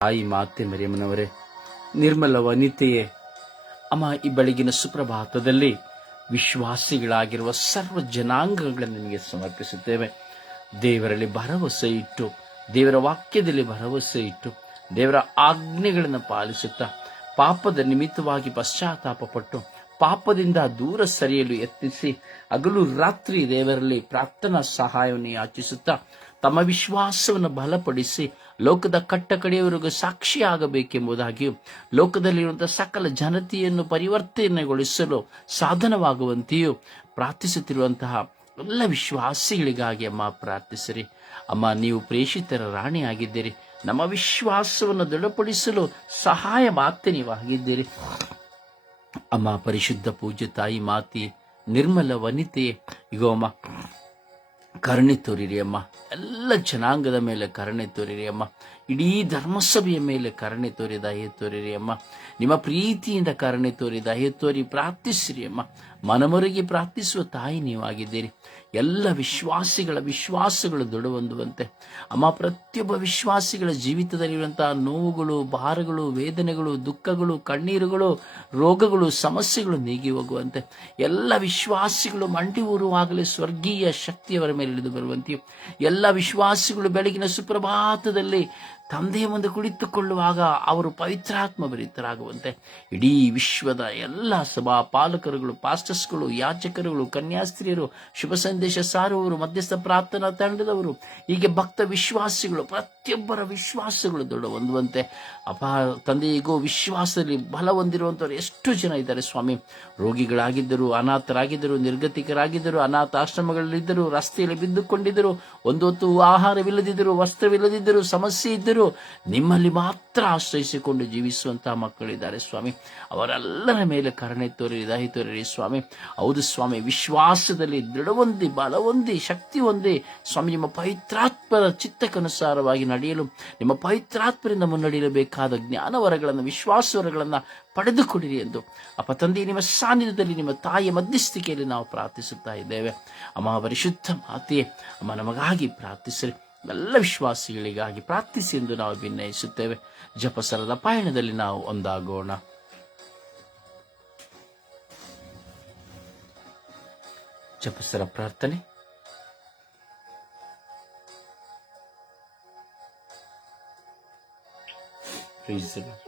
ತಾಯಿ ಮಾತೆ ಮರಿಯಮ್ಮನವರೇ ನಿರ್ಮಲ ವನಿತೆಯೇ ಅಮ್ಮ ಈ ಬೆಳಗಿನ ಸುಪ್ರಭಾತದಲ್ಲಿ ವಿಶ್ವಾಸಿಗಳಾಗಿರುವ ಸರ್ವ ಜನಾಂಗಗಳನ್ನು ನಿಮಗೆ ಸಮರ್ಪಿಸುತ್ತೇವೆ. ದೇವರಲ್ಲಿ ಭರವಸೆ ಇಟ್ಟು, ದೇವರ ವಾಕ್ಯದಲ್ಲಿ ಭರವಸೆ ಇಟ್ಟು, ದೇವರ ಆಜ್ಞೆಗಳನ್ನು ಪಾಲಿಸುತ್ತಾ, ಪಾಪದ ನಿಮಿತ್ತವಾಗಿ ಪಶ್ಚಾತ್ತಾಪ ಪಟ್ಟು ಪಾಪದಿಂದ ದೂರ ಸರಿಯಲು ಯತ್ನಿಸಿ, ಹಗಲು ರಾತ್ರಿ ದೇವರಲ್ಲಿ ಪ್ರಾರ್ಥನಾ ಸಹಾಯವನ್ನು ಯಾಚಿಸುತ್ತಾ, ತಮ್ಮ ವಿಶ್ವಾಸವನ್ನು ಬಲಪಡಿಸಿ ಲೋಕದ ಕಟ್ಟ ಕಡೆಯವರಿಗೂ ಸಾಕ್ಷಿಯಾಗಬೇಕೆಂಬುದಾಗಿಯೂ ಲೋಕದಲ್ಲಿರುವಂತಹ ಸಕಲ ಜನತೆಯನ್ನು ಪರಿವರ್ತನೆಗೊಳಿಸಲು ಸಾಧನವಾಗುವಂತೆಯೂ ಪ್ರಾರ್ಥಿಸುತ್ತಿರುವಂತಹ ಎಲ್ಲ ವಿಶ್ವಾಸಿಗಳಿಗಾಗಿ ಅಮ್ಮ ಪ್ರಾರ್ಥಿಸಿರಿ. ಅಮ್ಮ, ನೀವು ಪ್ರೇಷಿತರ ರಾಣಿಯಾಗಿದ್ದೀರಿ ನಮ್ಮ ವಿಶ್ವಾಸವನ್ನು ದೃಢಪಡಿಸಲು ಸಹಾಯ ಮಾತೆ ನೀವಾಗಿದ್ದೀರಿ ಅಮ್ಮ, ಪರಿಶುದ್ಧ ಪೂಜ್ಯ ತಾಯಿ ಮಾತಿ, ನಿರ್ಮಲ ವನಿತೆ ಅಮ್ಮ ಕರುಣೆ ತೋರಿರಿ ಅಮ್ಮ. ಎಲ್ಲ ಜನಾಂಗದ ಮೇಲೆ ಕರುಣೆ ತೋರಿರಿ ಅಮ್ಮ. ಇಡೀ ಧರ್ಮಸಭೆಯ ಮೇಲೆ ಕರುಣೆ ತೋರಿ, ದಯೆ ತೋರಿರಿ ಅಮ್ಮ. ನಿಮ್ಮ ಪ್ರೀತಿಯಿಂದ ಕರುಣೆ ತೋರಿ, ದಯೆ ತೋರಿ ಪ್ರಾರ್ಥಿಸಿರಿ ಅಮ್ಮ. ಮನಮೊರಗಿ ಪ್ರಾರ್ಥಿಸುವ ತಾಯಿ ನೀವಾಗಿದ್ದೀರಿ. ಎಲ್ಲ ವಿಶ್ವಾಸಿಗಳ ವಿಶ್ವಾಸಗಳು ದೃಢಹೊಂದುವಂತೆ ಅಮ್ಮ, ಪ್ರತಿಯೊಬ್ಬ ವಿಶ್ವಾಸಿಗಳ ಜೀವಿತದಲ್ಲಿರುವಂತಹ ನೋವುಗಳು, ಭಾರಗಳು, ವೇದನೆಗಳು, ದುಃಖಗಳು, ಕಣ್ಣೀರುಗಳು, ರೋಗಗಳು, ಸಮಸ್ಯೆಗಳು ನೀಗಿ ಹೋಗುವಂತೆ. ಎಲ್ಲ ವಿಶ್ವಾಸಿಗಳು ಮಂಡಿ ಊರುವಾಗಲೇ ಸ್ವರ್ಗೀಯ ಶಕ್ತಿಯವರ ಮೇಲೆ ಇಳಿದು ಬರುವಂತೆಯೂ, ಎಲ್ಲ ವಿಶ್ವಾಸಿಗಳು ಬೆಳಗಿನ ಸುಪ್ರಭಾತದಲ್ಲಿ ತಂದೆಯ ಮುಂದೆ ಕುಳಿತುಕೊಳ್ಳುವಾಗ ಅವರು ಪವಿತ್ರಾತ್ಮ ಭರಿತರಾಗುವಂತೆ ಇಡೀ ವಿಶ್ವದ ಎಲ್ಲ ಸಭಾ ಪಾಲಕರುಗಳು ಪಾಸ್ಟರ್ಸ್ಗಳು, ಯಾಚಕರುಗಳು, ಕನ್ಯಾಸ್ತ್ರೀಯರು, ಶುಭ ಸಂದೇಶ ಸಾರುವವರು, ಮಧ್ಯಸ್ಥ ಪ್ರಾರ್ಥನಾ ತಂಡದವರು, ಹೀಗೆ ಭಕ್ತ ವಿಶ್ವಾಸಿಗಳು, ಪ್ರತಿಯೊಬ್ಬರ ವಿಶ್ವಾಸಗಳು ದೊಡ್ಡ ಹೊಂದುವಂತೆ ಅಪ ತಂದೆಯಿಗೂ ವಿಶ್ವಾಸದಲ್ಲಿ ಬಲ ಹೊಂದಿರುವಂಥವ್ರು ಎಷ್ಟು ಜನ ಇದ್ದಾರೆ ಸ್ವಾಮಿ? ರೋಗಿಗಳಾಗಿದ್ದರು, ಅನಾಥರಾಗಿದ್ದರು, ನಿರ್ಗತಿಕರಾಗಿದ್ದರು, ಅನಾಥ ಆಶ್ರಮಗಳಲ್ಲಿದ್ದರು, ರಸ್ತೆಯಲ್ಲಿ ಬಿದ್ದುಕೊಂಡಿದ್ದರು ಒಂದು ಹೊತ್ತು ಆಹಾರವಿಲ್ಲದಿದ್ದರು, ವಸ್ತ್ರವಿಲ್ಲದಿದ್ದರು, ಸಮಸ್ಯೆ ಇದ್ದರು. ನಿಮ್ಮಲ್ಲಿ ಮಾತ್ರ ಆಶ್ರಯಿಸಿಕೊಂಡು ಜೀವಿಸುವಂತಹ ಮಕ್ಕಳಿದ್ದಾರೆ ಸ್ವಾಮಿ. ಅವರೆಲ್ಲರ ಮೇಲೆ ಕರುಣೆ ತೋರಿ ದಯ ತೋರಿರಿ ಸ್ವಾಮಿ. ಹೌದು ಸ್ವಾಮಿ, ವಿಶ್ವಾಸದಲ್ಲಿ ದೃಢ ಹೊಂದಿ ಬಲ ಹೊಂದಿ ಶಕ್ತಿ ಹೊಂದಿ ಸ್ವಾಮಿ, ನಿಮ್ಮ ಪವಿತ್ರಾತ್ಮರ ಚಿತ್ತಕ್ಕನುಸಾರವಾಗಿ ನಡೆಯಲು, ನಿಮ್ಮ ಪವಿತ್ರಾತ್ಮರಿಂದ ಮುನ್ನಡೆಯಬೇಕಾದ ಜ್ಞಾನವರಗಳನ್ನು, ವಿಶ್ವಾಸವರಗಳನ್ನು ಪಡೆದುಕೊಡಿರಿ ಎಂದು. ಅಪ್ಪ ತಂದೆ, ನಿಮ್ಮ ಸಾನ್ನಿಧ್ಯದಲ್ಲಿ, ನಿಮ್ಮ ತಾಯಿಯ ಮಧ್ಯಸ್ಥಿಕೆಯಲ್ಲಿ ನಾವು ಪ್ರಾರ್ಥಿಸುತ್ತಾ ಇದ್ದೇವೆ. ಅಮ್ಮ, ಪರಿಶುದ್ಧ ಮಾತೆಯೇ, ಅಮ್ಮ, ನಮಗಾಗಿ ಪ್ರಾರ್ಥಿಸಿರಿ. ಎಲ್ಲ ವಿಶ್ವಾಸಿಗಳಿಗಾಗಿ ಪ್ರಾರ್ಥಿಸಿ ಎಂದು ನಾವು ಭಿನ್ನಯಿಸುತ್ತೇವೆ ಜಪಸರದ ಪಯಣದಲ್ಲಿ ನಾವು ಒಂದಾಗೋಣ. ಜಪಸರ ಪ್ರಾರ್ಥನೆ. Praise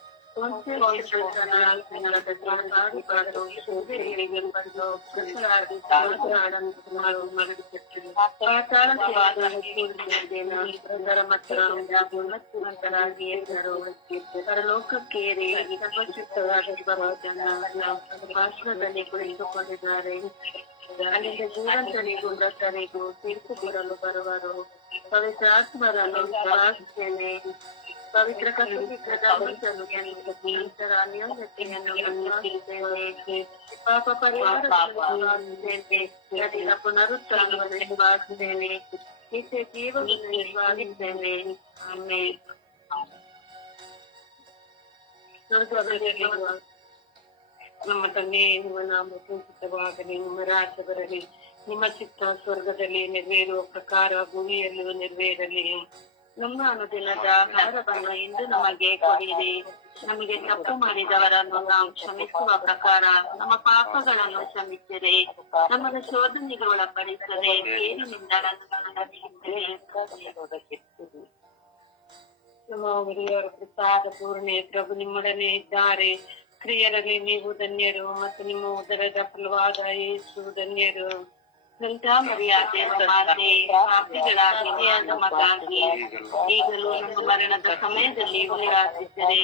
ಪವಿತ್ರಾತ್ಮರಿಂದ ಕರ್ಮದಲ್ಲಿ ನಿರ್ಮಿಸಿದರು ಪರಲೋಕಕ್ಕೇರಿ ಸರ್ವಚಿತ್ತವಾಗಿ ಭಾಷಣದಲ್ಲಿ ಕುಳಿತುಕೊಂಡಿದ್ದಾರೆ ಅಲ್ಲಿಂದ ಜೀವಂತನಿಗೂ ಮೃತನಿಗೂ ತೀರ್ಪು ಕೊಡಲು ಬರುವರು ಪವಿತ್ರಾತ್ಮರನ್ನು ಪ್ರಾರ್ಥನೆ ಪವಿತ್ರ ಕಸುಬಿದ್ದದ ಹುಟ್ಟನ್ನು ನಂತರ ಅನ್ಯೋನ್ಯತೆಯನ್ನು ಅನುಭವಿಸುತ್ತೇವೆ ಪಾಪ ಪರಿಹಾರಕ್ಕೆ ಪ್ರತಿಲ ಪುನರುತ್ಥಾನವನ್ನು ನಿಭಾಯಿಸುತ್ತೇವೆ ನಿತ್ಯ ಜೀವವನ್ನು ನಿಭಾಯಿಸುತ್ತೇವೆ ಆಮೇಲೆ ಸ್ವರ್ಗದಲ್ಲಿರುವ ನಮ್ಮ ತಂದೆ ನಿಮ್ಮ ನಾಮ ಪೂಜಿತವಾಗಲಿ ನಿಮ್ಮ ರಾಜ್ಯ ಬರಲಿ ನಿಮ್ಮ ಚಿತ್ತ ಸ್ವರ್ಗದಲ್ಲಿ ನೆರವೇರುವ ಪ್ರಕಾರ ಭೂಮಿಯಲ್ಲೂ ನೆರವೇರಲಿ ನಮ್ಮ ಅನುದಿನದ ಆಹಾರವನ್ನು ಇಂದು ನಮಗೆ ಕೊಡಿರಿ ನಮಗೆ ತಪ್ಪು ಮಾಡಿದವರನ್ನು ನಾವು ಕ್ಷಮಿಸುವ ಪ್ರಕಾರ ನಮ್ಮ ಪಾಪಗಳನ್ನು ಕ್ಷಮಿಸಿರಿ. ನಮ್ಮನ್ನು ಶೋಧನೆಗೆ ಒಳಪಡಿಸದೆ ಏನಿನಿಂದ ನಮ್ಮ ಹಿರಿಯರ ಪ್ರಸಾದ ಪೂರ್ಣೆ ಪ್ರಭು ನಿಮ್ಮೊಡನೆ ಇದ್ದಾರೆ. ಸ್ತ್ರೀಯರಲ್ಲಿ ನೀವು ಧನ್ಯರು ಮತ್ತು ನಿಮ್ಮ ಉದರದ ಫಲವಾದ ಯೇಸು ಧನ್ಯರು. ಮರ್ಯಾದೆ ಮಾತೆ ಪಾಪಿಗಳಾಗಿ ನಮಗಾಗಿ ಈಗಲೂ ನಮ್ಮ ಮರಣದ ಸಮಯದಲ್ಲಿ ಪ್ರಾರ್ಥಿಸಿರಿ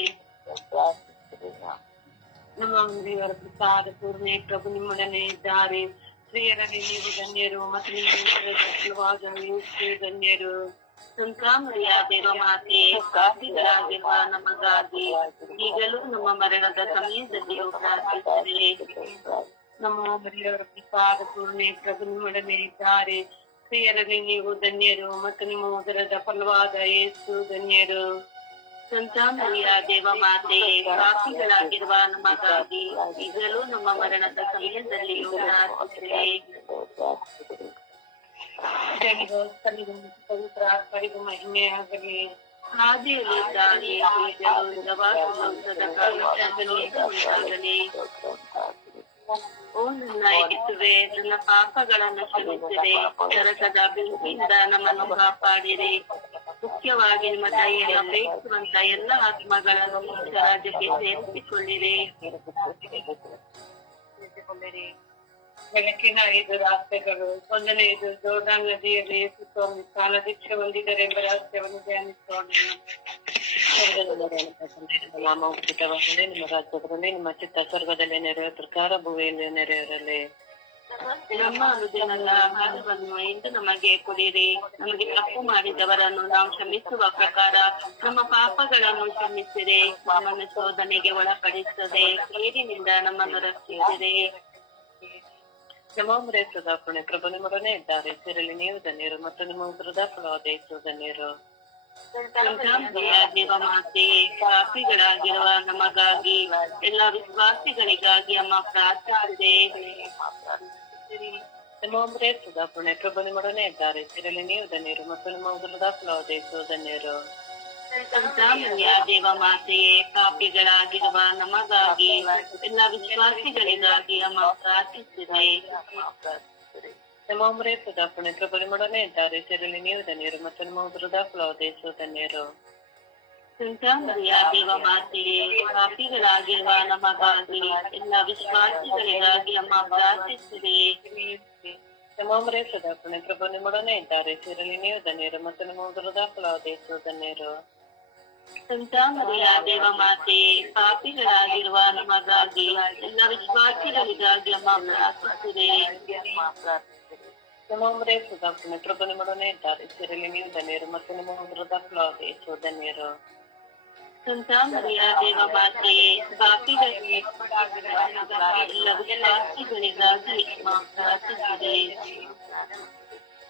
ನಮ್ಮ ಹಿರಿಯರ ಪ್ರಸಾದ ಪೂರ್ಣೆ ಪ್ರಭು ನಿಮ್ಮೊಡನೆ ಇದ್ದಾರೆ ಸ್ತ್ರೀಯರಲ್ಲಿ ನೀವು ಧನ್ಯರು ಮತ್ತು ನಿಮ್ಮ ಉದರದ ಫಲವಾದ ಯೇಸು ಧನ್ಯರು ಸಂಕ್ರಾಮರಿಯಾದಿರೋ ಮಾತೆ ಪಾಪಿಗಳಾಗಿರುವ ನಮಗಾಗಿ ಈಗಲೂ ನಮ್ಮ ಮರಣದ ಸಮಯದಲ್ಲಿಯೂ ಪ್ರಾರ್ಥಿಸಿರಿ ನಮ್ಮ ಮರಿಯವರ ಪಾದ ಪೂರ್ಣೆ ಪ್ರಭು ನಿಮ್ಮೊಡನೆ ಇದ್ದಾರೆ ಸ್ತ್ರೀಯರಲ್ಲಿ ನೀವು ಧನ್ಯರು ಮತ್ತು ನಿಮ್ಮ ಉದರದ ಫಲವಾದ ಯೇಸು ಧನ್ಯರು ಸಂತಾಮರಿಯ ದೇವ ಮಾತೆ ಪಾಪಿಗಳಾಗಿರುವ ನಮಗಾಗಿ ಈಗಲೂ ನಮ್ಮ ಮರಣದ ಸಮಯದಲ್ಲಿಯೂ ಪ್ರಾರ್ಥಿಸಿರಿ ಜನರು ಕಲಿಗೂ ಮತ್ತು ಪವಿತ್ರ ಆತ್ಮರಿಗೂ ಮಹಿಮೆ ಆಗಲಿ ಆದಿಯಲ್ಲಿದ್ದಾನೆ ಈಗಲೂ ಯಾವಾಗಲೂ ಸದಾಕಾಲದಲ್ಲಿ ಉಂಟಾಗಲಿ ಓ ನನ್ನ ಯೇಸುವೆ ನನ್ನ ಪಾಪಗಳನ್ನು ಕ್ಷಮಿಸಿದೆ ನರಕದ ಬೆಂಕಿಯಿಂದ ನಮ್ಮನ್ನು ಕಾಪಾಡಿರಿ. ಮುಖ್ಯವಾಗಿ ನಿಮ್ಮ ದಯೆಯನ್ನು ಅಪೇಕ್ಷಿಸುವಂತ ಎಲ್ಲ ಆತ್ಮಗಳನ್ನು ರಾಜ್ಯಕ್ಕೆ ಸೇರಿಸಿಕೊಳ್ಳಿರಿ. ಬೆಳಕಿನ ಐದು ರಾಷ್ಟ್ರಗಳು ಒಂದನೆಯದು ಜೋರ್ಡಾನ್ ನದಿಯಲ್ಲಿ ಯೇಸು ಸ್ವಾಮಿ ಸ್ಥಾನ ದೀಕ್ಷೆ ಹೊಂದಿದರೆಂಬ ರಹಸ್ಯವನ್ನು ಧ್ಯಾನಿಸೋಣ. ನಾಮ ಉಚಿತವಾಗಲಿ ನಿಮ್ಮ ರಾಜ್ಯದಲ್ಲಿ ನಿಮ್ಮ ಚಿತ್ತ ಸ್ವರ್ಗದಲ್ಲಿ ನೆರವೇರ ಪ್ರಕಾರ ಭೂಮಿಯಲ್ಲಿ ನೆರೆಯರಲಿ ನಮ್ಮ ಅನುದಿನದ ಆಹಾರವನ್ನು ಇಂದು ನಮಗೆ ಕೊಡಿರಿ. ನಮಗೆ ತಪ್ಪು ಮಾಡಿದವರನ್ನು ನಾವು ಕ್ಷಮಿಸುವ ಪ್ರಕಾರ ನಮ್ಮ ಪಾಪಗಳನ್ನು ಕ್ಷಮಿಸಿರಿ. ನಮ್ಮನ್ನು ಶೋಧನೆಗೆ ಒಳಪಡಿಸದೆ ನಮ್ಮ ನಮ್ಮನ್ನು ರಕ್ಷಿಸಿರಿ. ನಮಾಮರೇ ಸುಧಾಪಣೆ ಪ್ರಭು ನಿಮ್ಮೊಡನೆ ಇದ್ದಾರೆ. ಸೇರಲಿ ನೀವು ಧನ್ಯರು ಮತ್ತು ನಿಮ್ಮ ಉದರದ ಫಲವಾದ ಯೇಸು ಧನ್ಯರು. ಪಾಪಿಗಳಾಗಿರುವ ನಮಗಾಗಿ ಎಲ್ಲ ವಿಶ್ವಾಸಿಗಳಿಗಾಗಿ ಅಮ್ಮ ಪ್ರಾರ್ಥಿಸಿದೆ. ನಮ್ಮೊಬ್ಬರೇ ಸುಧಾಪಣೆ ಪ್ರಭು ನಿಮ್ಮೊಡನೆ ಇದ್ದಾರೆ. ಸೇರಲಿ ನೀವು ಧನ್ಯರು ಮತ್ತು ನಿಮ್ಮ ಉದರದ ಫಲವಾದ ಯೇಸು ಧನ್ಯರು. ಸಂಕ್ರಾಂತಿಯ ದೇವಮಾತೆಯೇ ಪಾಪಿಗಳಾಗಿರುವ ನಮಗಾಗಿ ಎಲ್ಲ ವಿಶ್ವಾಸಿಗಳಿಗಾಗಿ ಅಮ್ಮ ಪ್ರಾರ್ಥಿಸಿದೆ ನಮ್ಮೊಬ್ಬರೇ ಸದಾಪುಣೆ ಪ್ರಭು ನಿಮ್ಮೊಡನೆ ಇದ್ದಾರೆ ಸೇರಲಿ ನೀವು ಧನ್ಯರು ಮತ್ತು ನಿಮ್ಮ ಉದರದ ಫಲವಾದ ಯೇಸು ಧನ್ಯರು ಸಂತಾಮರಿಯ ದೇವ ಮಾತೆಯೇ ಪಾಪಿಗಳಾಗಿರುವ ನಮಗಾಗಿ ಎಲ್ಲ ವಿಶ್ವಾಸಿಗಳಿಗಾಗಿ ಅಮ್ಮ ಪ್ರಾರ್ಥಿಸಿದೆ ನಮ್ಮೊಬ್ಬರೇ ಸದಾಪುಣೆ ಪ್ರಭು ನಿಮ್ಮೊಡನೆ ಇದ್ದಾರೆ ಸೇರಲಿ ನೀವು ಧನ್ಯರು ಮತ್ತು ನಿಮ್ಮ ಉದರದ ಫಲವಾದ ಯೇಸು ಧನ್ಯರು ಸಂತಾಮರಿಯ ದೇವ ಮಾತೆಯೇ ಪಾಪಿಗಳಾಗಿರುವ ನಮಗಾಗಿ ಎಲ್ಲ ವಿಶ್ವಾಸಿಗಳಿಗಾಗಿ ಅಮ್ಮ ಪ್ರಾರ್ಥಿಸಿದೆ ನಮ್ಮೊಬ್ಬರೇ ಸದಾಪುಣೆ ಪ್ರಭು ನಿಮ್ಮೊಡನೆ ಇದ್ದಾರೆ ಸೇರಲಿ ನೀವು ಧನ್ಯರು ಮತ್ತು ನಿಮ್ಮ ಉದರದ ಫಲವಾದ ಯೇಸು ಧನ್ಯರು ಸಂತಾಮರಿಯ ದೇವ ಮಾತೆಯೇ ಪಾಪಿಗಳಿಗೆ ಎಲ್ಲ ವಿಶ್ವಾಸಿಗಳಿಗಾಗಿ ಅಮ್ಮ ಪ್ರಾರ್ಥಿಸಿದೆ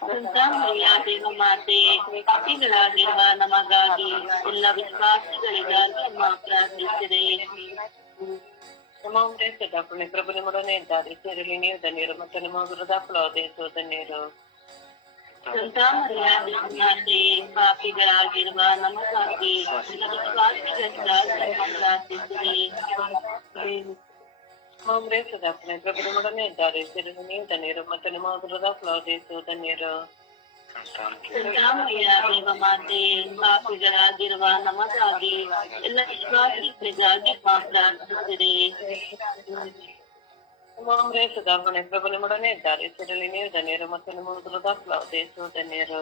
ಸಂತಾಮರಿಯ ದೇವ ಮಾತೆಯೇ ಪಾಪಿಗಳಾಗಿರುವ ನಮಗಾಗಿ ಎಲ್ಲ ವಿಶ್ವಾಸಿಗಳಿಗಾಗಿ ಅಮ್ಮ ಪ್ರಾರ್ಥಿಸಿದೆ ನಮ್ಮೊಬ್ಬರೇ ಸದಾಪುಣೆ ಪ್ರಭು ನಿಮ್ಮೊಡನೆ ಇದ್ದಾರೆ ಸೇರಲಿ ನೀವು ಧನ್ಯರು ಮತ್ತು ನಿಮ್ಮ ಉದರದ ಫಲವಾದ ಯೇಸು ಧನ್ಯರು ಸಂತಾಮರಿಯ ದೇವಮಾತೆಯೇ ಪಾಪಿಗಳಾಗಿರುವ ನಮಗಾಗಿ ಎಲ್ಲ ವಿಶ್ವಾಸಿಗಳಿಗಾಗಿ ಅಮ್ಮ ಪ್ರಾರ್ಥಿಸಿದೆ ಮಾಮ್ರೆ ಸದಾಪುಣೆ ಪ್ರಭು ನಿಮ್ಮೊಡನೆ ಇದ್ದಾರೆ ಸೇರಲು ನೀವು ಧನ್ಯರು ಮತ್ತು ನಿಮ್ಮ ಉದರದ ಫಲವಾದ ಯೇಸು ಧನ್ಯರು ಸಂತಾಮರಿಯ ದೇವಮಾತೆಯೇ ಪಾಪಿಗಳಾಗಿರುವ ನಮಗಾಗಿ ಎಲ್ಲ ವಿಶ್ವಾಸಿಗಳಿಗಾಗಿ ಅಮ್ಮ ಪ್ರಾರ್ಥಿಸಿದೆ ಮಾಮ್ರೆ ಸದಾಪುಣೆ ಪ್ರಭು ನಿಮ್ಮೊಡನೆ ಇದ್ದಾರೆ ಸೇರಲಿ ನೀವು ಧನ್ಯರು ಮತ್ತು ನಿಮ್ಮ ಉದರದ ಫಲವಾದ ಯೇಸು ಧನ್ಯರು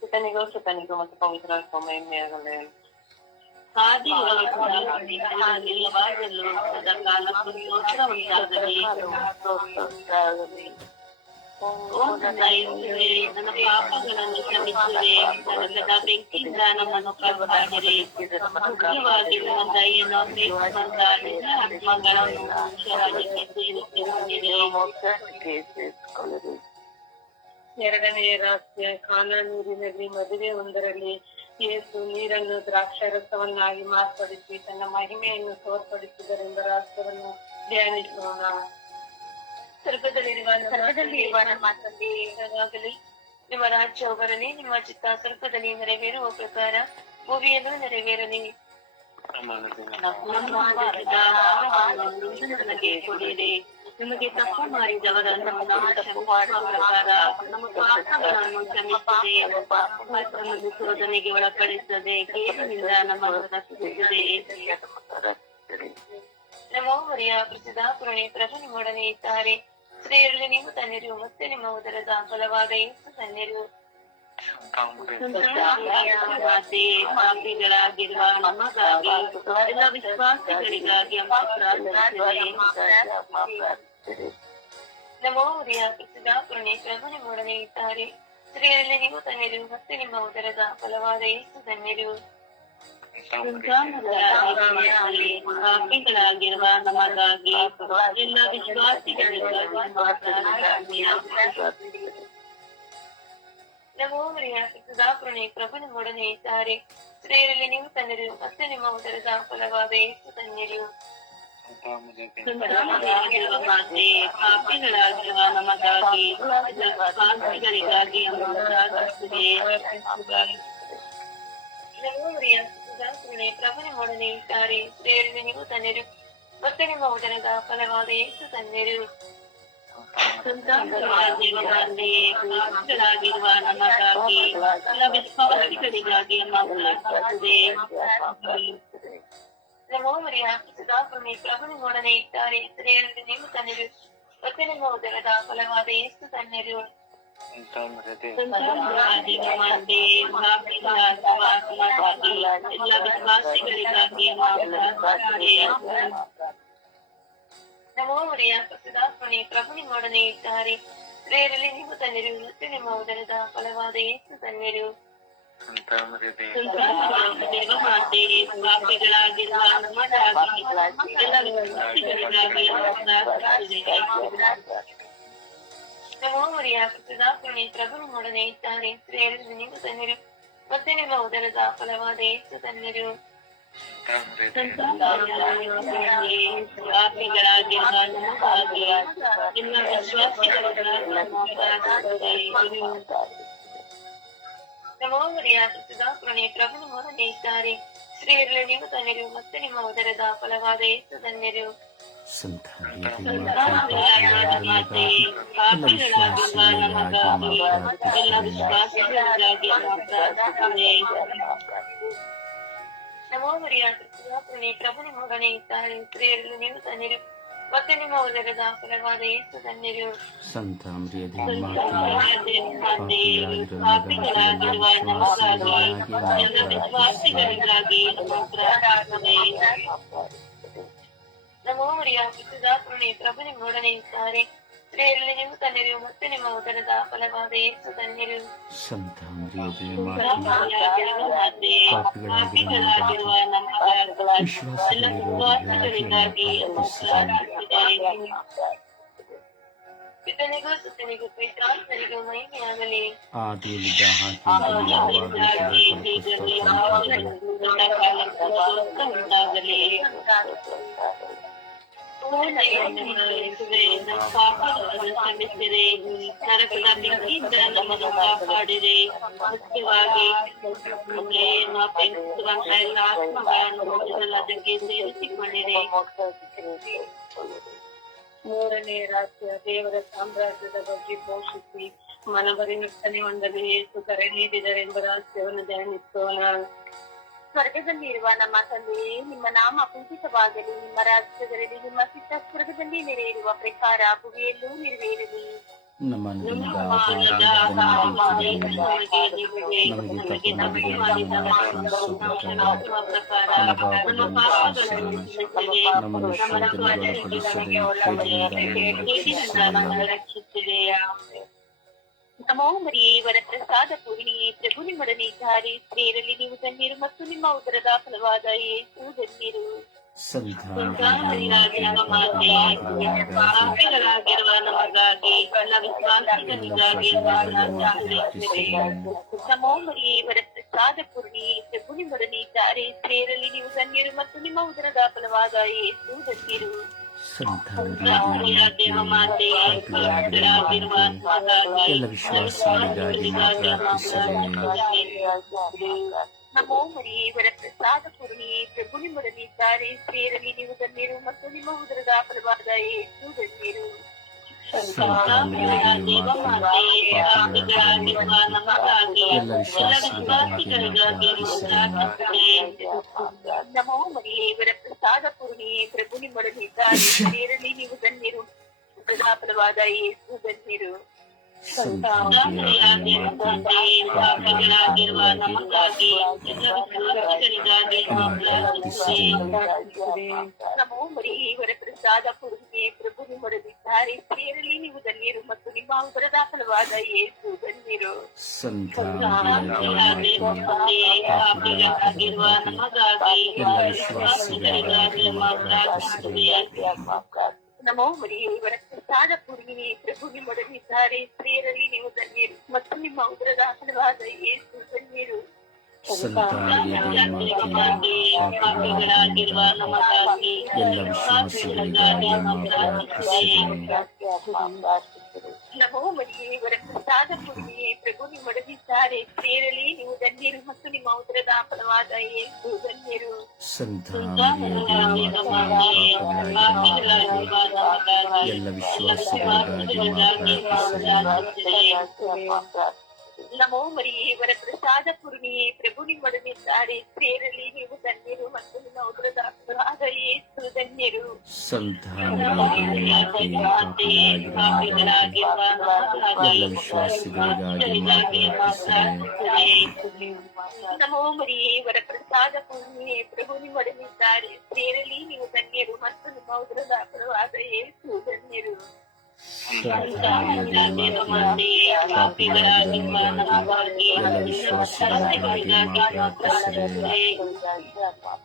Σατανικό, σατανικό, μα το πάμε τώρα στο μέλλον. Κάτι άλλο, ಸೇರಿಸಿಕೊಂಡಿರಿ ಎರಡನೆಯ ರಹಸ್ಯ ಕಾನಾನೂರಿನಲ್ಲಿ ಮದುವೆ ಒಂದರಲ್ಲಿ ಯೇಸು ನೀರನ್ನು ದ್ರಾಕ್ಷಾರಸವನ್ನಾಗಿ ಮಾರ್ಪಡಿಸಿ ತನ್ನ ಮಹಿಮೆಯನ್ನು ತೋರ್ಪಡಿಸಿದರೆಂಬ ರಹಸ್ಯವನ್ನು ಧ್ಯಾನಿಸೋಣ. ಸ್ವರ್ಗದಲ್ಲಿರುವ ಸ್ವರ್ಗದಲ್ಲಿರುವ ನಮ್ಮ ನಿಮ್ಮ ರಾಜ್ಯ ಬರಲಿ ನಿಮ್ಮ ಚಿತ್ತ ಸ್ವರ್ಗದಲ್ಲಿ ನೆರವೇರುವ ಪ್ರಕಾರ ಭೂಮಿಯಲ್ಲೂ ನೆರವೇರಲಿ. ನಮ್ಮ ನಿಮಗೆ ತಪ್ಪು ಮಾಡಿದವರ ನಮ್ಮ ಶೋಧನೆಗೆ ಒಳಪಡಿಸದೆ ಕೇಳಿನಿಂದ ನಮ್ಮನ್ನು ರಕ್ಷಿಸಿದೆ ಪ್ರಸಿದ್ಧ ಪುರಣಿ ಪ್ರಭು ನಿಮ್ಮೊಡನೆ ಇದ್ದಾರೆ. ಸ್ತ್ರೀಯರಲ್ಲಿ ನೀವು ತನ್ನಿರು ಮತ್ತೆ ನಿಮ್ಮ ಉದರದ ಫಲವಾದ ಯೇಸು ತನ್ನಿರು ಮಾತೆ ಪಾಪಿಗಳಾಗಿರುವ ನಮಗಾಗಿ ಎಲ್ಲ ವಿಶ್ವಾಸಿಗಳಿಗಾಗಿ ಅಮ್ಮ ಪ್ರಾರ್ಥಿಸಿದೆ ನಮ್ಮವರಿಯ ಪ್ರಸಿದ್ಧಾಪುರಣೆ ಪ್ರಭು ನಿಮ್ಮೊಡನೆ ಇದ್ದಾರೆ ಸ್ತ್ರೀಯರಲ್ಲಿ ನೀವು ತನ್ನಿರು ಮತ್ತೆ ನಿಮ್ಮ ಉದರದ ಫಲವಾದ ಯೇಸು ತನ್ನಿರು ಪಾಪಿಗಳಾಗಿರುವ ನಮಗಾಗಿ ಎಲ್ಲ ವಿಶ್ವಾಸಿಗಳಿಗಾಗಿ ನಮೋಮರಿಯ ಸದಾಪುರಣೆ ಪ್ರಭು ನಿಮ್ಮೊಡನೆ ಇದ್ದಾರೆ ಸ್ತ್ರೀಯರಲ್ಲಿ ನೀವು ತನ್ನಿರು ಮತ್ತೆ ನಿಮ್ಮ ಉದರದ ಫಲವಾದ ಯೇಸು ತನ್ನಿರು ಮಾತೆ ಪಾಪಿಗಳಾಗಿರುವ ನಮಗಾಗಿ ಎಲ್ಲ ವಿಶ್ವಾಸಿಗಳಿಗಾಗಿ ನಮೋಮರಿಯ ಸದಾಪುರಣೆ ಪ್ರಭು ನಿಮ್ಮೊಡನೆ ಇದ್ದಾರೆ ಸ್ತ್ರೀಯರಲ್ಲಿ ನೀವು ತನ್ನಿರು ಮತ್ತೆ ನಿಮ್ಮ ಉದರದ ಫಲವಾದ ಯೇಸು ತನ್ನಿರು ಸಂತಾನವಾಗಿರುವ ನಮಗಾಗಿ ಎಲ್ಲ ವಿಶ್ವಾಸಿಗಳಿಗಾಗಿ ನಮೋ ಮರಿಯ ಸುಧಾಕರ್ಮಿ ಪ್ರಭು ನಿಮ್ಮೊಡನೆ ಇದ್ದಾರೆ ಸ್ತ್ರೀಯರಲ್ಲಿ ನೀವು ತನ್ನಿರು ಮತ್ತೆ ನಿಮ್ಮ ಉದರದ ಫಲವಾದ ಯೇಸು ತನ್ನಿರು ಎಲ್ಲ ವಿಶ್ವಾಸಿಗಳಿಗಾಗಿ ನಮೋ ಮರಿಯ ಸುಧಾಕರ್ಮಿ ಪ್ರಭು ನಿಮ್ಮೊಡನೆ ಇದ್ದಾರೆ ಸ್ತ್ರೀಯರಲ್ಲಿ ನೀವು ತನ್ನಿರು ಮತ್ತೆ ನಿಮ್ಮ ಉದರದ ಫಲವಾದ ಯೇಸು ತನ್ನಿರು ಮಾತೆ ಪಾಪಿಗಳಾಗಿರುವ ನಮಗಾಗಿ ಎಲ್ಲ ವಿಶ್ವಾಸಿಗಳಿಗಾಗಿ ನಮೋ ಮರಿಯ ಸುಧಾಕರ್ಮಿ ಪ್ರಭು ನಿಮ್ಮೊಡನೆ ಇದ್ದಾರೆ ಸ್ತ್ರೀಯರಲ್ಲಿ ನೀವು ತನ್ನಿರು ಮತ್ತೆ ನಿಮ್ಮ ಉದರದ ಫಲವಾದ ಯೇಸು ತನ್ನಿರು ಪಾಪಿಗಳಾಗಿರುವ ನಮಗಾಗಿ ಎಲ್ಲ ವಿಶ್ವಾಸಿಗಳಿಗಾಗಿ ನಮೋ ಮರಿಯ ಸುಧಾಕರ್ಮಿ ಪ್ರಭು ನಿಮ್ಮೊಡನೆ ಇದ್ದಾರೆ ಸ್ತ್ರೀಯರಲ್ಲಿ ನೀವು ತನ್ನಿರು ಮತ್ತೆ ನಿಮ್ಮ ಉದರದ ಫಲವಾದ ಯೇಸು ತನ್ನಿರು ಮಾತೆ ಪಾಪಿಗಳಾಗಿರುವ ನಮಗಾಗಿ ಎಲ್ಲ ವಿಶ್ವಾಸಿಗಳಿಗಾಗಿ ನಮೋ ಮರಿಯ ಸುಧಾಕರ್ಮಿ ಪ್ರಭು ನಿಮ್ಮೊಡನೆ ಇದ್ದಾರೆ ಸ್ತ್ರೀಯರಲ್ಲಿ ನೀವು ತನ್ನಿರು ಮತ್ತೆ ನಿಮ್ಮ ಉದರದ ಫಲವಾದ ಯೇಸು ತನ್ನಿರು ಪಾಪಿಗಳಾಗಿರುವ ನಮಗಾಗಿ ಎಲ್ಲ ವಿಶ್ವಾಸಿಗಳಿಗಾಗಿ ನಮೋ ಮರಿಯ ಸುಧಾಕರ್ಮಿ ಪ್ರಭು ನಿಮ್ಮೊಡನೆ ಇದ್ದಾರೆ ಸ್ತ್ರೀಯರಲ್ಲಿ ನೀವು ತನ್ನಿರು ಮತ್ತೆ ನಿಮ್ಮ ಉದರದ ಫಲವಾದ ಯೇಸು ತನ್ನಿರು ಪಾಪಿಗಳಾಗಿರುವ ನಮಗಾಗಿ ಎಲ್ಲ ವಿಶ್ವಾಸಿಗಳಿಗಾಗಿ ಪಿತನಿಗೂ ಸುತ್ತನಿಗೂ ಪಿತಾಂತನಿಗೂ ಮಹಿಮೆಯಾಗಲಿ ಆದಿಯಲ್ಲಿದ್ದ ಹಾಗೆ ನಮ್ಮನ್ನು ಕಾಪಾಡಿರಿ ಮುಖ್ಯವಾಗಿ ಮೊದಲದಕ್ಕೆ ಸೇರಿಸಿಕೊಂಡಿರಿ ಮೂರನೇ ರಾಷ್ಟ್ರ ದೇವರ ಸಾಮ್ರಾಜ್ಯದ ಬಗ್ಗೆ ಘೋಷಿಸಿ ನಿಟ್ಟನೆ ಹೊಂದಲು ಏಸು ಕರೆ ನೀಡಿದರೆಂಬ ರಹಸ್ಯವನ್ನು ಧ್ಯಾನಿಸೋಣ. ಸ್ವರ್ಗದಲ್ಲಿರುವ ನಮ್ಮ ತಂದೆಯೇ ನಿಮ್ಮ ನಾಮ ಪೂಜಿತವಾಗಲಿ ನಿಮ್ಮ ರಾಜ್ಯದಲ್ಲಿ ನಿಮ್ಮ ಚಿತ್ತ ಸ್ವರ್ಗದಲ್ಲಿ ನೆರವೇರುವ ಪ್ರಕಾರ ಭುವಿಯಲ್ಲೂ ನೆರವೇರಲಿ ನಮ್ಮ ನಮೋ ಮರಿಯೇ ವರಪ್ರಸಾದ ಪೂರ್ಣಿ ಪ್ರಭು ನಿಮ್ಮೊಡನೆ ಇದ್ದಾರೆ. ಸ್ತ್ರೀಯರಲ್ಲಿ ನೀವು ಧನ್ಯರು ಮತ್ತು ನಿಮ್ಮ ಉದರದ ಫಲವಾದ ಯೇಸು ಧನ್ಯರು ಪಾಪಿಗಳಾಗಿರುವ ನಮಗಾಗಿ ವಿಶ್ವಾಸಿಗಳಿಗಾಗಿ ಪ್ರಾರ್ಥಿಸಿರಿ. ನಮೋ ಮರಿಯೇ ವರಪ್ರಸಾದ ಪೂರ್ಣಿ ಪ್ರಭು ನಿಮ್ಮೊಡನೆ ಇದ್ದಾರೆ. ಸ್ತ್ರೀಯರಲ್ಲಿ ನೀವು ಧನ್ಯರು ಮತ್ತು ನಿಮ್ಮ ಉದರದ ಫಲವಾದ ಯೇಸು ಧನ್ಯರು ಸಂತಾನವಿರಾಗಿರುವ ಮಾತೆ, ಪಾಪಿಗಳಾಗಿರುವ ನಮಗಾಗಿ ಎಲ್ಲ ವಿಶ್ವಾಸಿಗಳಿಗಾಗಿ ಪ್ರಾರ್ಥಿಸಿರಿ ನಮೋ ಮರಿಯೇ ವರ ಪ್ರಸಾದ ಪೂರ್ಣಿ ಪ್ರಭು ನಿಮ್ಮೊಡನಿದ್ದಾರೆ ಸ್ತ್ರೀಯರಲ್ಲಿ ನೀವು ಧನ್ಯರು ಮತ್ತು ನಿಮ್ಮ ಉದರದ ಫಲವಾದ ಯೇಸು ಧನ್ಯರು ಎಲ್ಲ ವಿಶ್ವಾಸಿಗಳಿಗಾಗಿ ನಮೋ ಮರಿಯೇ ವರ ಪ್ರಸಾದ ಪೂರ್ಣಿ ಪ್ರಭು ನಿಮ್ಮೊಡನಿದ್ದಾರೆ ಸ್ತ್ರೀಯರಲ್ಲಿ ನೀವು ಧನ್ಯರು ಉದರದ ಫಲವಾದ ಯೇಸು ಧನ್ಯರು ನಮೋ ಮರಿಯೇ ವರ ಪ್ರಸಾದ ಪೂರ್ಣಿ ಪ್ರಭು ನಿಮ್ಮೊಡನಿದ್ದಾರೆ ಸ್ತ್ರೀಯರಲ್ಲಿ ನೀವು ಧನ್ಯರು ಮತ್ತು ನಿಮ್ಮ ಉದರದ ಫಲವಾದ ಯೇಸು ಧನ್ಯರು ಎಲ್ಲ ವಿಶ್ವಾಸಿಗಳಿಗಾಗಿ ಪ್ರಾರ್ಥಿಸಿರಿ ನಮೋ ಮರಿಯೇ ವರ ಪ್ರಸಾದ ಪೂರ್ಣಿಮೆ ಪ್ರಭು ನಿಮ್ಮೊಡನಿದ್ದಾರೆ ಸ್ತ್ರೀಯರಲ್ಲಿ ನೀವು ಧನ್ಯರು ಮತ್ತು ನಿಮ್ಮ ಉದರದ ಫಲವಾದ ಯೇಸು ಧನ್ಯರು ಎಲ್ಲ ವಿಶ್ವಾಸಿಗಳಿಗಾಗಿ ಪ್ರಾರ್ಥಿಸಿರಿ ನಮೋ ಮರಿಯೇ ವರ ಪ್ರಸಾದ ಪೂರ್ಣಿಮೆ ಪ್ರಭು ನಿಮ್ಮೊಡಗಿದ್ದಾರೆ. ಸೇರಲಿ ನೀವು ಧನ್ಯರು ಮತ್ತು ನಿಮ್ಮ ಉದರದ ಫಲವಾದ ಯೇಸು ಧನ್ಯರು. ಎಲ್ಲ ವಿಶ್ವಾಸಿಗಳಿಗಾಗಿ ನಮೋ ಮರಿಯೇ ವರ ಪ್ರಸಾದ ಪೂರ್ಣಿಮೆ ಪ್ರಭು ನಿಮ್ಮೊಡನಿದ್ದಾರೆ ಸ್ತ್ರೀಯರಲ್ಲಿ ನೀವು ಧನ್ಯರು ಮತ್ತು ನಿಮ್ಮ ಉದರದ ಫಲವಾದ ಯೇಸು ಧನ್ಯರು ಎಲ್ಲ ವಿಶ್ವಾಸಿಗಳಿಗಾಗಿ ಪ್ರಾರ್ಥಿಸಿರಿ ನಮೋ ಮರಿಯೇ ವರ ಪ್ರಸಾದ ಪೂರ್ಣಿಮೆ ಪ್ರಭು ನಿಮ್ಮೊಡನಿದ್ದಾರೆ ಸ್ತ್ರೀಯರಲ್ಲಿ ನೀವು ಧನ್ಯರು ಮತ್ತು ನಿಮ್ಮ ಉದರದ ಫಲವಾದ ಯೇಸು ಧನ್ಯರು ಎಲ್ಲ ವಿಶ್ವಾಸಿಗಳಿಗಾಗಿ ಪ್ರಾರ್ಥಿಸಿರಿ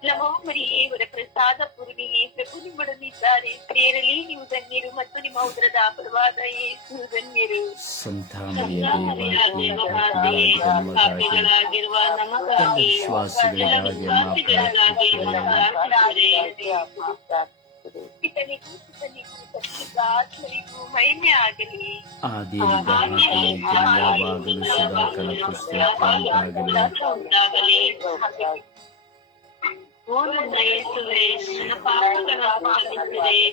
ನಮೋ ಮರಿಯೇ ವರ ಪ್ರಸಾದ ಪೂರ್ಣಿಮೆ ಪ್ರಭು ನಿಮ್ಮೊಡನಿದ್ದಾರೆ ಸ್ತ್ರೀಯರಲ್ಲಿ ನೀವು ಧನ್ಯರು ಮತ್ತು ನಿಮ್ಮ ಉದರದ ಫಲವಾದ ಯೇಸು ಧನ್ಯರು ಸಂತಾನದಲ್ಲಿ ಎಲ್ಲ ವಿಶ್ವಾಸಿಗಳಿಗಾಗಿ ಪಿತನಿಗೂ ಸುತನಿಗೂ ಪರಿಶುದ್ಧಾತ್ಮರಿಗೂ ಮಹಿಮೆ ಆಗಲಿ ಆದಿಯಿಂದ ಯಾವಾಗಲೂ ಸದಾಕಾಲ ಪುಸ್ತಕವಾಗಲಿ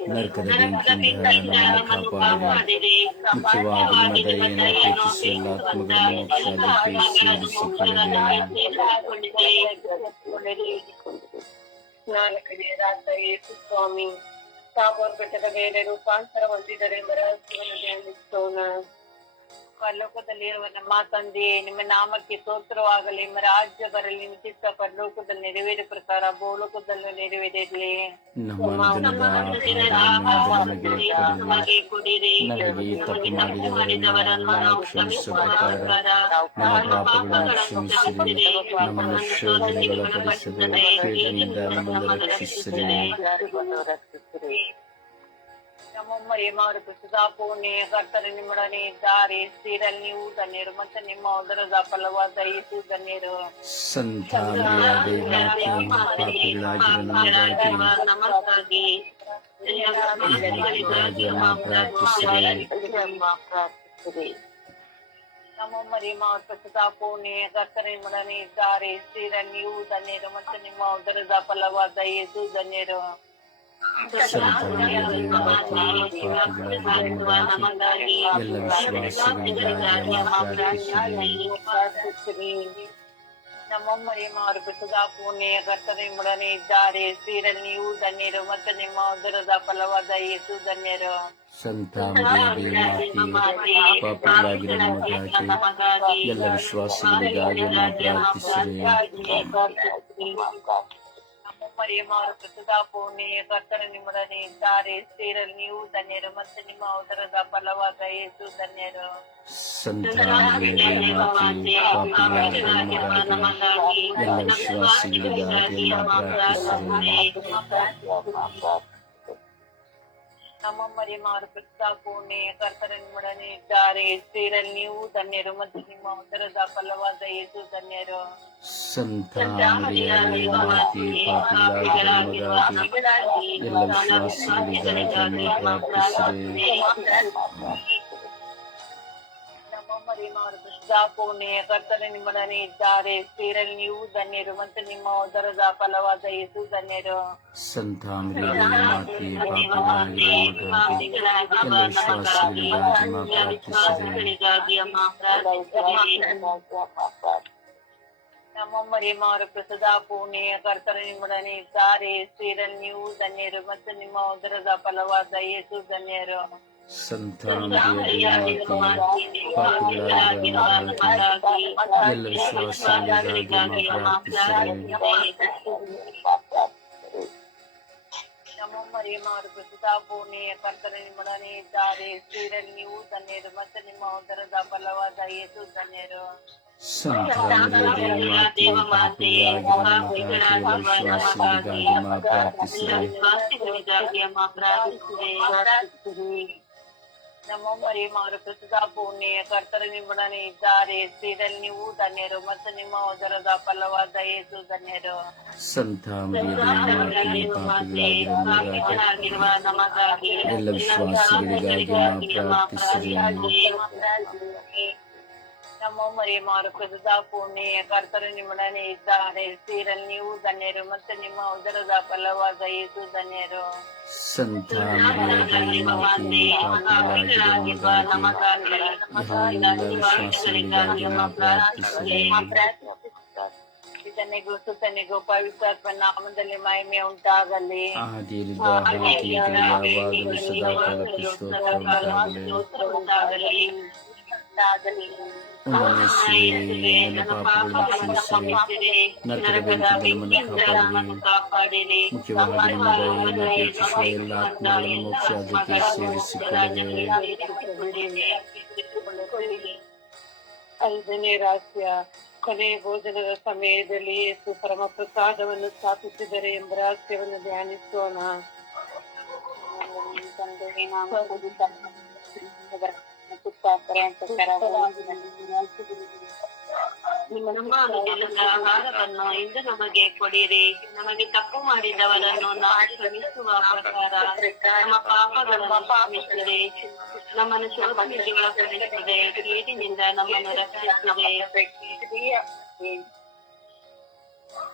ನರಕದ ಬೆಂಕಿಯಿಂದ ನಮ್ಮನ್ನು ಕಾಪಾಡಿರಿ ಮುಖ್ಯವಾಗಿ ನಿಮ್ಮ ದಯೆಯನ್ನು ಅಪೇಕ್ಷಿಸಿ ಎಲ್ಲ ಆತ್ಮಗಳನ್ನು ಮೋಕ್ಷಕ್ಕೆ ನಾಲ್ಕನೇ ರಾತ ಯೇಸು ಸ್ವಾಮಿ ಸಾಬೋರ್ ಬೆಟ್ಟದ ಮೇಲೆ ರೂಪಾಂತರ ಹೊಂದಿದರೆ ರಹಸ್ಯವನ್ನು ಧ್ಯಾನಿಸೋಣ ಪರಲೋಕದಲ್ಲಿರುವ ನಮ್ಮ ತಂದೆಯೇ ನಿಮ್ಮ ನಾಮಕ್ಕೆ ಸ್ತೋತ್ರವಾಗಲಿ ನಿಮ್ಮ ರಾಜ್ಯ ಬರಲಿ ನಿಮ್ಮ ಚಿತ್ತ ಪರಲೋಕದಲ್ಲಿ ನೆರವೇರ ಪ್ರಕಾರ ಭೂಲೋಕದಲ್ಲೂ ನೆರವೇರಲಿ ಆಹಾರವನ್ನು ನಮಗೆ ಕೊಡಿರಿ. ತಪ್ಪು ಮಾಡಿದವರನ್ನು ನಾವು ಕ್ಷಮಿಸುವ ಪ್ರಕಾರ ನಮ್ಮ ಪಾಪಗಳನ್ನು ಕ್ಷಮಿಸಿರಿ. ನಮ್ಮನ್ನು ಶೋಧನೆಗಳ ಪರಿಸದೆ ಕೇಳಿನಿಂದ ನಮ್ಮನ್ನು ರಕ್ಷಿಸಿರಿ. ನಮ್ಮಮ್ಮ ಏಮಾರು ಪುಸ್ತದಾಪೂರ್ಣೆ ಕರ್ತನ ನಿಮ್ಮೊಡನೆ ಇದ್ದಾರೆ ಸ್ತ್ರೀರಲ್ಲಿ ನೀವು ಧನ್ಯರು ಮತ್ತು ನಿಮ್ಮ ಉದರದ ಫಲವಾದ ಯೇಸು ಧನ್ಯರು ಸಂತಾನದ ದೈವಕ್ಕೆ ಪಾಪಿಗಳಾಗಿರುವ ನಮಗಾಗಿ ಪ್ರಾರ್ಥಿಸಿರಿ ನಮ್ಮಮ್ಮ ಏಮಾರು ಪುಸ್ತದಾಪೂರ್ಣೆ ಕರ್ತನ ನಿಮ್ಮೊಡನೆ ಇದ್ದಾರೆ ಸ್ತ್ರೀರಲ್ಲಿ ನೀವು ಧನ್ಯರು ಮತ್ತು ನಿಮ್ಮ ಉದರದ ಫಲವಾದ ಯೇಸು ಧನ್ಯರು ಸಂತಾನದ ದೈವಕ್ಕೆ ಪಾಪಿಗಳಾಗಿರುವ ನಮಗಾಗಿ ಎಲ್ಲ ವಿಶ್ವಾಸಿಗಳಿಗಾಗಿ ಪ್ರಾರ್ಥಿಸಿರಿ ನಮ್ಮಮ್ಮ ಏಮಾರು ಪುಸ್ತದಾಪೂರ್ಣೆ ಕರ್ತನ ನಿಮ್ಮೊಡನೆ ಇದ್ದಾರೆ ಸ್ತ್ರೀರಲ್ಲಿ ನೀವು ಧನ್ಯರು ಮತ್ತು ನಿಮ್ಮ ಉದರದ ಫಲವಾದ ಯೇಸು ಧನ್ಯರು ಸಂತಾನದ ದೈವಕ್ಕೆ ಪಾಪಿಗಳಾಗಿರುವ ನಮಗಾಗಿ ಎಲ್ಲ ವಿಶ್ವಾಸಿಗಳಿಗಾಗಿ ಪ್ರಾರ್ಥಿಸಿರಿ ಮರಿಯಮಾರು ಪ್ರಸದಾಪೂರ್ಣೆ ಕರ್ತನ ನಿಮ್ಮೊಡನೆ ಇದ್ದಾರೆ. ಸ್ತ್ರೀರಲ್ಲಿ ನೀವು ಧನ್ಯರು ಮತ್ತು ನಿಮ್ಮ ಉದರದ ಫಲವಾದ ಯೇಸು ಧನ್ಯರು. ಎಲ್ಲ ವಿಶ್ವಾಸಿಗಳಿಗಾಗಿ ನಮ್ಮ ಮರಿಯಮಾರು ಪ್ರಸದಾಪೂರ್ಣೆ ಕರ್ತನ ನಿಮ್ಮೊಡನೆ ಇದ್ದಾರೆ ಸ್ತ್ರೀರಲ್ಲಿ ನೀವು ಧನ್ಯರು ಮತ್ತು ನಿಮ್ಮ ಉದರದ ಫಲವಾದ ಯೇಸು ಧನ್ಯರು ಸಂತಾನದ ದೈವಕ್ಕೆ ಪಾಪಿಗಳಾಗಿರುವ ನಮಗಾಗಿ ಎಲ್ಲ ವಿಶ್ವಾಸಿಗಳಿಗಾಗಿ ಪ್ರಾರ್ಥಿಸಿರಿ ನಮ್ಮ ಪುಣ್ಯ ಕರ್ತನೆ ನಿಮ್ಮೊಡನೆ ಇದ್ದಾರೆ ಸ್ತ್ರೀರಲ್ಲಿ ನೀವು ಧನ್ಯರು ಮತ್ತು ನಿಮ್ಮ ಉದರದ ಫಲವಾದ ಯೇಸು ಧನ್ಯರು ಸಂತ ಮರಿಯದೇವಿ ಮಾತೆಯೇ ಪಾಪಿಗಳಾಗಿರುವ ನಮಗಾಗಿ ಎಲ್ಲ ವಿಶ್ವಾಸಿಗಳಿಗಾಗಿ ಮಾ ಪ್ರಾರ್ಥಿಸಿರಿ ನಮ್ಮ ಮರಿಮಾರು ಪ್ರಸದ ಪುಣ್ಯ ಕರ್ತನೆ ನಿಮ್ಮೊಡನೆ ಇದ್ದಾರೆ ಸ್ತ್ರೀರಲ್ಲಿ ನೀವು ಧನ್ಯರು ಮತ್ತು ನಿಮ್ಮ ಉದರದ ಫಲವಾದ ಯೇಸು ಧನ್ಯರು ಸಂತ ಮರಿಯದೇವಿ ಮಾತೆಯೇ ಪಾಪಿಗಳಾಗಿರುವ ನಮಗಾಗಿ ಎಲ್ಲ ವಿಶ್ವಾಸಿಗಳಿಗಾಗಿ ಮಾ ಪ್ರಾರ್ಥಿಸಿರಿ ನಮ್ಮ ಮರಿಮಾರು ಪ್ರಸದ ಪುಣ್ಯ ಕರ್ತನೆ ನಿಮ್ಮೊಡನೆ ಇದ್ದಾರೆ ಸ್ತ್ರೀರಲ್ಲಿ ನೀವು ಧನ್ಯರು ಮತ್ತು ನಿಮ್ಮ ಉದರದ ಫಲವಾದ ಯೇಸು ಧನ್ಯರು ಸಂತ ಮರಿಯದೇವಿ ಮಾತೆಯೇ ಪಾಪಿಗಳಾಗಿರುವ ನಮಗಾಗಿ ಎಲ್ಲ ವಿಶ್ವಾಸಿಗಳಿಗಾಗಿ ಮಾ ಪ್ರಾರ್ಥಿಸಿರಿ ನಮ್ಮ ಮರಿ ಮಾರು ಪ್ರಸಿದ್ಧ ಪುಣ್ಯ ಕರ್ತನ ನಿಮ್ಮೊಡನೆ ಇದ್ದಾರೆ ಸ್ತ್ರೀರಲ್ಲಿ ನೀವು ಧನ್ಯರು ಮತ್ತು ನಿಮ್ಮ ಉದರದ ಫಲವಾದ ಯೇಸು ಧನ್ಯರು ಸಂತ ಮರಿಯದೇವಿ ಮಾತೆಯೇ ಪಾಪಿಗಳಾಗಿರುವ ನಮಗಾಗಿ ಎಲ್ಲ ವಿಶ್ವಾಸಿಗಳಿಗಾಗಿ ಮಾ ಪ್ರಾರ್ಥಿಸಿರಿ ನಮ್ಮ ಮರಿ ಮಾರು ಪ್ರಸಿದ್ಧ ಪುಣ್ಯ ಕರ್ತನ ನಿಮ್ಮೊಡನೆ ಇದ್ದಾರೆ ಸ್ತ್ರೀರಲ್ಲಿ ನೀವು ಧನ್ಯರು ಮತ್ತು ನಿಮ್ಮ ಉದರದ ಫಲವಾದ ಯೇಸು ಧನ್ಯರು ಸಂತ ಮರಿಯದೇವಿ ಮಾತೆಯೇ ಪಾಪಿಗಳಾಗಿರುವ ನಮಗಾಗಿ ಎಲ್ಲ ವಿಶ್ವಾಸಿಗಳಿಗಾಗಿ ಮಾ ಪ್ರಾರ್ಥಿಸಿರಿ ಇದನ್ನಿಗೂ ಸುತ್ತನಿಗೂ ಪವಿತ್ರಾತ್ಮ ನಾಮದಲ್ಲಿ ಮಹಿಮೆ ಉಂಟಾಗಲಿ ಆದಿಯಲ್ಲಿದ್ದ ಹಾಗೆಯೇ ಯಾವಾಗಲೂ ಸದಾಕಾಲ ಸ್ತೋತ್ರ ಉಂಟಾಗಲಿ ಕಾಪಾಡಿರಿ ಮುಖ್ಯವಾಗಿ ನಮ್ಮ ಎಲ್ಲ ಆತ್ಮಗಳನ್ನು ಸೇರಿಸಿಕೊಳ್ಳಿರಿ ಐದನೇ ರಹಸ್ಯ ಕೊನೆಯ ಭೋಜನದ ಸಮಯದಲ್ಲಿ ಯೇಸು ಪರಮ ಪ್ರಸಾದವನ್ನು ಸ್ಥಾಪಿಸಿದರೆ ಎಂಬ ರಹಸ್ಯವನ್ನು ಧ್ಯಾನಿಸೋಣ ನಮ್ಮ ಅನುದಿನದ ಆಹಾರವನ್ನು ಇಂದು ನಮಗೆ ಕೊಡಿರಿ. ನಮಗೆ ತಪ್ಪು ಮಾಡಿದವರನ್ನು ನಾವು ಕ್ಷಮಿಸುವ ಪ್ರಕಾರ ನಮ್ಮ ಪಾಪಗಳನ್ನು ಕ್ಷಮಿಸಿದೆ ನಮ್ಮನ್ನು ಒಳಪಡಿಸಿದೆ ಕೇಡಿನಿಂದ ನಮ್ಮನ್ನು ರಕ್ಷಿಸಿದೆ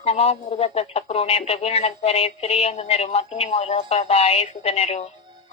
ನಮೋ ಮುರುಘ ಪ್ರಸಪೂರ್ಣೆ ಪ್ರಭುರಣದರೆ ಸ್ತ್ರೀಯೊಂದು ನೆರು ಮತ್ತು ನಿಮ್ಮ ಆಯಸುಧನೆರು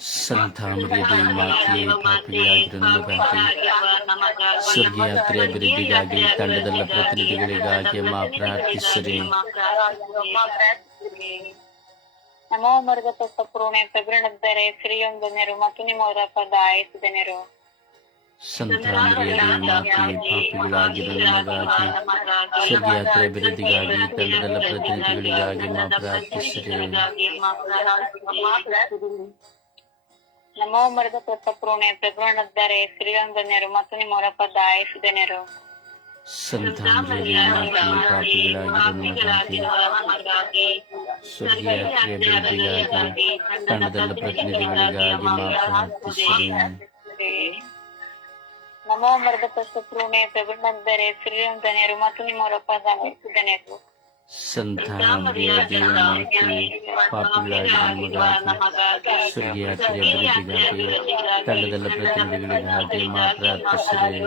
ಆಯಸುಧನೆರು ಸಂತ ಮರಿಯದೇವಿ ಮಾತೆಯೇ ಪಾಪಿಗಳಾಗಿರುವ ಸ್ವರ್ಗಯಾತ್ರೆ ಅಭಿವೃದ್ಧಿಗಾಗಿ ತಂಡದಲ್ಲ ಪ್ರತಿನಿಧಿಗಳಿಗಾಗಿ ಮಾ ಪ್ರಾರ್ಥಿಸಿರಿ. ನಮೋ ಮರದ ಪ್ರಸಪೂರ್ಣೆ ಪ್ರಭುರಣದರೆ ಸ್ತ್ರೀಯೊಂದು ಧನ್ಯರು ಮತ್ತು ನಿಮ್ಮವರ ಪದ ಆಯಿಸಿದನೆರು ಮಾತೆಯೇ ಅಭಿವೃದ್ಧಿಗಾಗಿ ತಂಡದಲ್ಲ ಪ್ರತಿನಿಧಿಗಳಿಗಾಗಿ ಪ್ರಾರ್ಥಿಸಿರಿ. ನಮೋ ಮರದ ಪ್ರಸಪೂರ್ಣೆ ಪ್ರಭುರಣದರೆ ಸ್ತ್ರೀಯೊಂದು ಧನ್ಯರು ಮತ್ತು ನಿಮ್ಮ ಉದರದ ಪದ ಅಭಿವೃದ್ಧಿಗಾಗಿ ತಂಡದಲ್ಲ ಪ್ರತಿನಿಧಿಗಳಿಗಾಗಿ ನಮೋ ಮರದ ಪ್ರಸಪೂರ್ಣೆ ಪ್ರಭುರಣದರೆ ಸ್ತ್ರೀಯೊಂದು ಧನ್ಯರು ಮತ್ತು ನಿಮ್ಮ ಉದರದ ಪದ ಸಂತ ಮರಿಯದೇವಿ ಮಾತೆಯೇ ಪಾಪಿಗಳಾಗಿರುವ ನಮಗಾಗಿ ಸ್ವರ್ಗ ಯಾತ್ರೆ ಅಭಿವೃದ್ಧಿಗಾಗಿ ತಂಡದಲ್ಲ ಪ್ರತಿನಿಧಿಗಳಿಗಾಗಿ ಮಾ ಪ್ರಾರ್ಥಿಸಿರಿ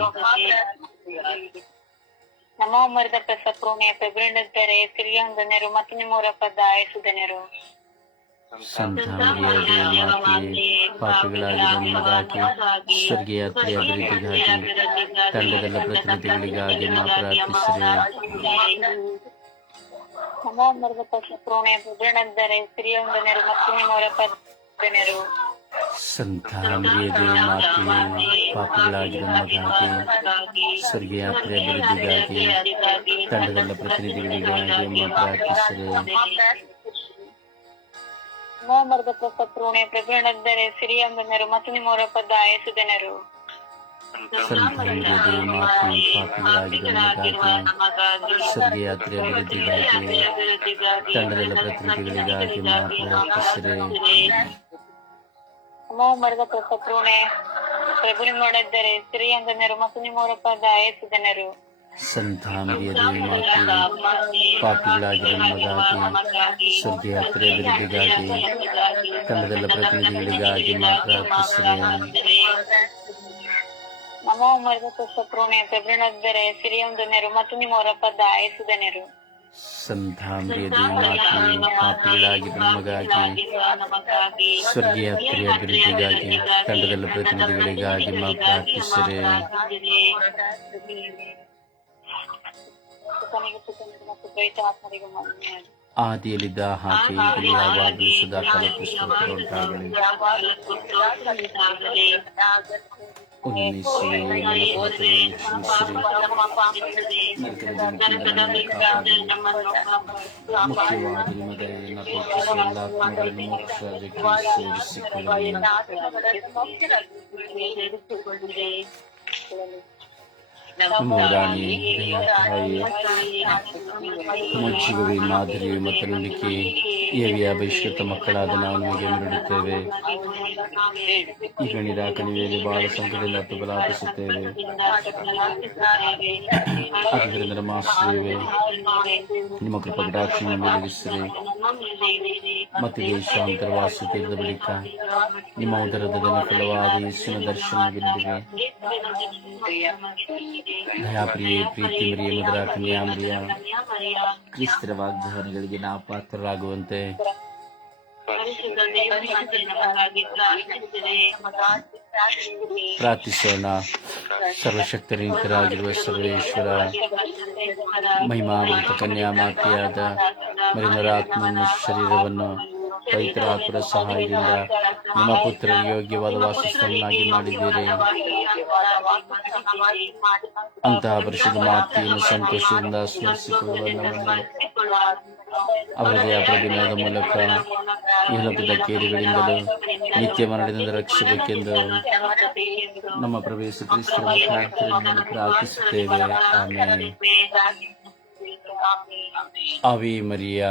ನಮೋ ಮರದ ಪ್ರಸಪೂರ್ಣೆ ಪ್ರಭುರಣದರೆ ಸ್ತ್ರೀಯೊಂದು ಧನ್ಯರು ಮತ್ತು ನಿಮ್ಮ ಉದರದ ಪದ ಆಯಸುಧನೆರು ಸಂತ ಮರಿಯದೇವಿ ಮಾತೆಯೇ ಪಾಪಿಗಳಾಗಿರುವ ನಮಗಾಗಿ ಸ್ವರ್ಗ ಯಾತ್ರೆ ಅಭಿವೃದ್ಧಿಗಾಗಿ ತಂಡದಲ್ಲ ಪ್ರತಿನಿಧಿಗಳಿಗಾಗಿ ಮಾ ಪ್ರಾರ್ಥಿಸಿರಿ ನಮೋ ಮರದ ಪ್ರಸಪೂರ್ಣೆ ಪ್ರಭುರಣದರೆ ಸ್ತ್ರೀಯೊಂದು ಧನ್ಯರು ಮತ್ತು ನಿಮ್ಮ ಉದರದ ಪದ ಧನ್ಯರು ಸಂತ ಮರಿಯದೇವಿ ಮಾತೆಯೇ ಪಾಪಿಗಳಾಗಿರುವ ನಮಗಾಗಿ ಸ್ವರ್ಗ ಯಾತ್ರೆ ಅಭಿವೃದ್ಧಿಗಾಗಿ ತಂಡದಲ್ಲ ಪ್ರತಿನಿಧಿಗಳಿಗಾಗಿ ಮಾ ಪ್ರಾರ್ಥಿಸಿರಿ ನಮೋ ಮರದ ಪ್ರಸಪೂರ್ಣೆ ಪ್ರಭುರಣದರೆ ಸ್ತ್ರೀಯೊಂದು ಧನ್ಯರು ಮತ್ತು ನಿಮ್ಮ ಉದರದ ಪದ ಆಯಸುಧನೆರು ಸಂತ ಮರಿಯದೇವಿ ಮಾತೆಯೇ ಪಾಪಿಗಳಾಗಿರುವ ನಮಗಾಗಿ ಸ್ವರ್ಗ ಯಾತ್ರೆ ಅಭಿವೃದ್ಧಿಗಾಗಿ ತಂಡದಲ್ಲ ಪ್ರತಿನಿಧಿಗಳಿಗಾಗಿ ಮಾ ಪ್ರಾರ್ಥಿಸಿರಿ ಅಮ್ಮೋ ಮರದ ಶತ್ರುಣೆ ಪ್ರಭು ನಿಮ್ಮೊಡದ್ದರೆ ಸ್ತ್ರೀ ಅಂದನರು ಮತ್ತು ನಿಮ್ಮವರ ಪದ ಆಯಸಿದನರು ಸಂತ ಮರಿಯದೇವಿ ಮಾತೆ ಪಾಪಿಗಳಾಗಿರುವ ನಮಗಾಗಿ ಸ್ವರ್ಗೀಯ ಪ್ರೇದರಿಗಾಗಿ ತಂಡದಲ್ಲ ಪ್ರತಿನಿಧಿಗಳಿಗಾಗಿ ಮಾತ್ರ ಪ್ರಾರ್ಥಿಸಿರಿ ನಮೋ ಮರದ ಶತ್ರುಣೆ ಪ್ರಭುಣದ್ದರೆ ಸಿರಿಯೊಂದನೆರು ಮತ್ತು ನಿಮ್ಮವರ ಪದ ಆಯಸಿದನೆರು ಸಂತ ಮರಿಯದೇವಿ ಮಾತೆ ಪಾಪಿಗಳಾಗಿರುವ ನಮಗಾಗಿ, ಸ್ವರ್ಗೀಯ ಪ್ರಿಯ ಅಭಿವೃದ್ಧಿಗಾಗಿ, ತಂಡದಲ್ಲ ಪ್ರತಿನಿಧಿಗಳಿಗಾಗಿ ಮಾ ಪ್ರಾರ್ಥಿಸಿರಿ. ಆದಿಯಲ್ಲಿದ್ದ ಹಾಗೆ ಯಾವಾಗಲೂ ಸದಾಕಾಲ ಪುಸ್ತಕ ಉಂಟಾಗಲಿ ಉನ್ನಿಸಿರಿ ಮುಖ್ಯವಾದ ನಿಮಗೆ ಎಲ್ಲ ಪ್ರೀತಿಸಿ ಎಲ್ಲ ಆತ್ಮಗಳನ್ನು ಮೋಕ್ಷ ಸೇರಿಸಿಕೊಳ್ಳಿ ನಮ್ಮ ರಾಣಿ ತಾಯಿ ನಮ್ಮ ಜೀವವೇ ಮಾದರಿ ಮತ್ತು ನಂಬಿಕೆ ಏವಿಯ ಭವಿಷ್ಯತ ಮಕ್ಕಳಾದ ನಾವು ನಿಮಗೆ ಮಿರುಡುತ್ತೇವೆ ಈಗ ಕಣಿವೆಯಲ್ಲಿ ಬಹಳ ಸಂಕಟದಿಂದ ತುಬಲಾಪಿಸುತ್ತೇವೆ. ಆದ್ದರಿಂದ ನಮ್ಮ ಆಶ್ರಯವೇ. ನಿಮ್ಮ ಕೃಪಕಟಾಕ್ಷಿನ ಮೇಲಿರಿಸಿರಿ ಮತ್ತು ದೇಶಾಂತರ ವಾಸ ತೆರೆದ ಬಳಿಕ ನಿಮ್ಮ ಉದರದ ಫಲವಾದ ಯೇಸುವಿನ ದಯಾಪ್ರಿಯೆ ಪ್ರೀತಿ ಮರಿಯ ಮಧುರ ಕನ್ಯಾ ಮರಿಯ. ಕ್ರಿಸ್ತರ ವಾಗ್ದಾನಗಳಿಗೆ ನಾವು ಪಾತ್ರರಾಗುವಂತೆ ಪ್ರಾರ್ಥಿಸೋಣ ಸರ್ವಶಕ್ತನಿತರಾಗಿರುವ ಸರ್ವೇಶ್ವರ. ಮಹಿಮಾವೃತ ಕನ್ಯಾ ಮಾತೆಯಾದ ಮರಿಮರ ಆತ್ಮನ ಶರೀರವನ್ನು ಪವಿತ್ರಾತ್ಮರ ಸಹಾಯದಿಂದ ನಿಮ್ಮ ಪುತ್ರ ಯೋಗ್ಯವಾದ ವಾಸಸ್ಥಳನ್ನಾಗಿ ಮಾಡಿದ್ದೀರಿ. ಅಂತಹ ಪರಿಶುದ್ಧ ಮಾತಿಯನ್ನು ಸಂತೋಷದಿಂದ ಸ್ಮರಿಸಿಕೊಳ್ಳುವ ಅವರದೇ ಪ್ರತಿಮೆಯ ಮೂಲಕ ಈ ಲೋಕದ ಕೇಡುಗಳಿಂದಲೂ ನಿತ್ಯ ಮರಣದಿಂದ ರಕ್ಷಿಸಬೇಕೆಂದು ನಮ್ಮ ಪ್ರವೇಶ ಪ್ರಾರ್ಥಿಸುತ್ತೇವೆ. ಆಮೇಲೆ ಅವಿ ಮರಿಯಾ.